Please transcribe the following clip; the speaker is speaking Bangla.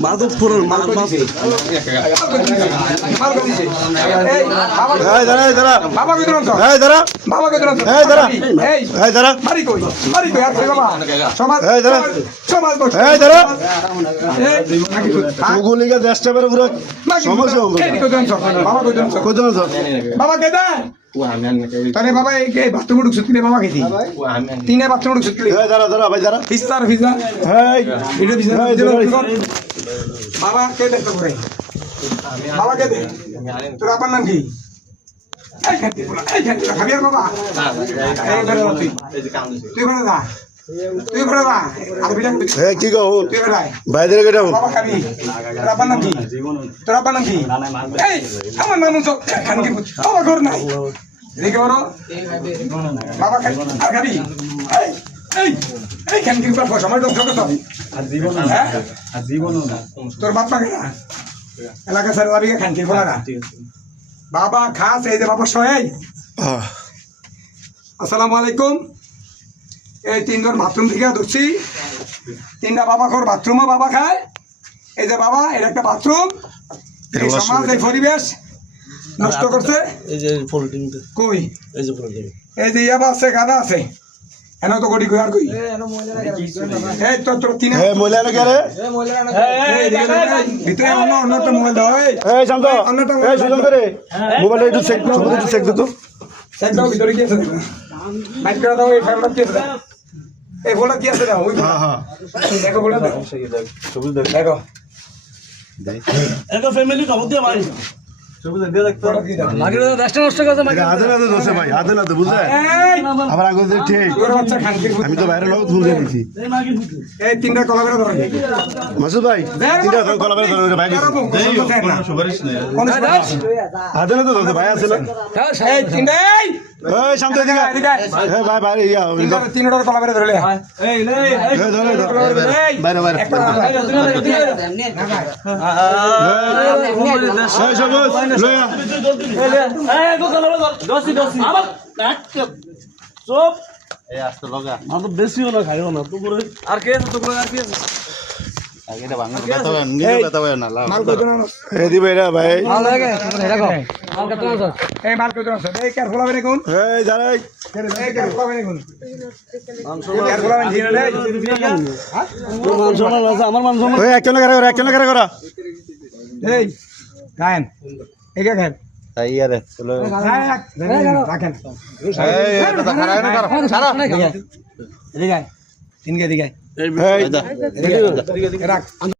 মাধবপুরের মাল দিছে এই বাবা কই দিন এই দাঁড়া বাবা কই দিন এই দাঁড়া এই দাঁড়া মারি কই আর বাবা সমাজ এই দাঁড়া সমাজ এই দাঁড়া এই গুলিকা চেষ্টা করে পুরো সমস্যা হবে এই কই দিন বাবা কই দিন বাবা কে দা তারে বাবা এই বাথরুমে ঢুকছিস বাবা কে দি তিনে বাথরুমে ঢুকছিস এই দাঁড়া ভাই দাঁড়া ফিস্তার ফিজা এই এটা ফিজা বাবা কে দে তো করে বাবা কে দে তোর আপনার নাম কি এই খাতি বলা এই খাতি খাবি আর বাবা এই ধরে তুই তুই করে দা তুই করে দা আর বিটা এই কি গো তুই করে বাইরে গেটা বাবা খাবি তোর আপনার নাম কি তোর আপনার নাম কি এই আমার নাম তো খান কি বাবা ঘর নাই দেখে বড় বাবা খাবি আর খাবি এই এই এই খান কি বাবা সময় তো জগত আর জীবন না তোর বাপ মা কেনা এলাকা সারা লাবিকে খান কি বলা না বাবা খাস এই যে বাবা সহায় আসসালামু আলাইকুম এই তিনজন বাথরুম থেকে ঢুকছি তিনটা বাবা ঘর বাথরুমও বাবা খায় এই যে বাবা এটা একটা বাথরুম এই সমাজ এই পরিবেশ নষ্ট করছে এই যে ফোল্ডিং কই এই যে ফোল্ডিং এই যে ইয়াবা আছে গাদা আছে এনো তো গড়ি কই আর কই এই তো তিন এই মহিলা না করে এই মহিলা না এই ভিতরে অন্য তো মোবাইল দাও এই শান্ত এই সুজন করে মোবাইল একটু চেক দে তো চেক দাও ভিতরে কি আছে মাইক করে দাও এই ফাইলটা কি আছে এই বলা কি আছে দাও হ্যাঁ দেখো বলা দাও সবুজ দেখো এটা ফ্যামিলি কাম দিয়ে ভাই সবুজ দিয়ে দেখতো লাগে রাস্তা নষ্ট করতে মাইক আদালতে দোষে ভাই আদালতে বুঝলে আবার আগে যে ঠিক ওর বাচ্চা খানকে আমি তো বাইরে লোক ধুলে দিছি এই তিনটা কলা করে ধরে মাসুদ ভাই তিনটা কলা করে ধরে ভাই সুপারিশ নেই আদালতে দোষে ভাই আছে না এই তিনটা এই শান্ত দিগা এই ভাই ভাই ইয়া তিনটা কলা করে ধরে এই ধরে বাইরে এই সবুজ লয়া এই গো কলা দসি আমার চুপ এই আস্তে লগা আমার তো বেশিও না খাইও না তো আর কে তো আর কি আগেটা ভাঙা কথা বল নিজে কথা বল না মাল কত না এই দিবে রে ভাই মাল লাগে এটা কো মাল কত না এই মাল কত না এই কার ফলা বেরে কোন এই যারাই এই কার ফলা বেরে কোন কার ফলা বেরে দিনা রে হ্যাঁ মান সোনা আছে আমার মান সোনা এই একজন করে করা এই গায়ন একা গায়ন তাই রে চলো রাখেন এই এটা খারাপ না সারা এদিকে ইনকে দিকে এই রাখ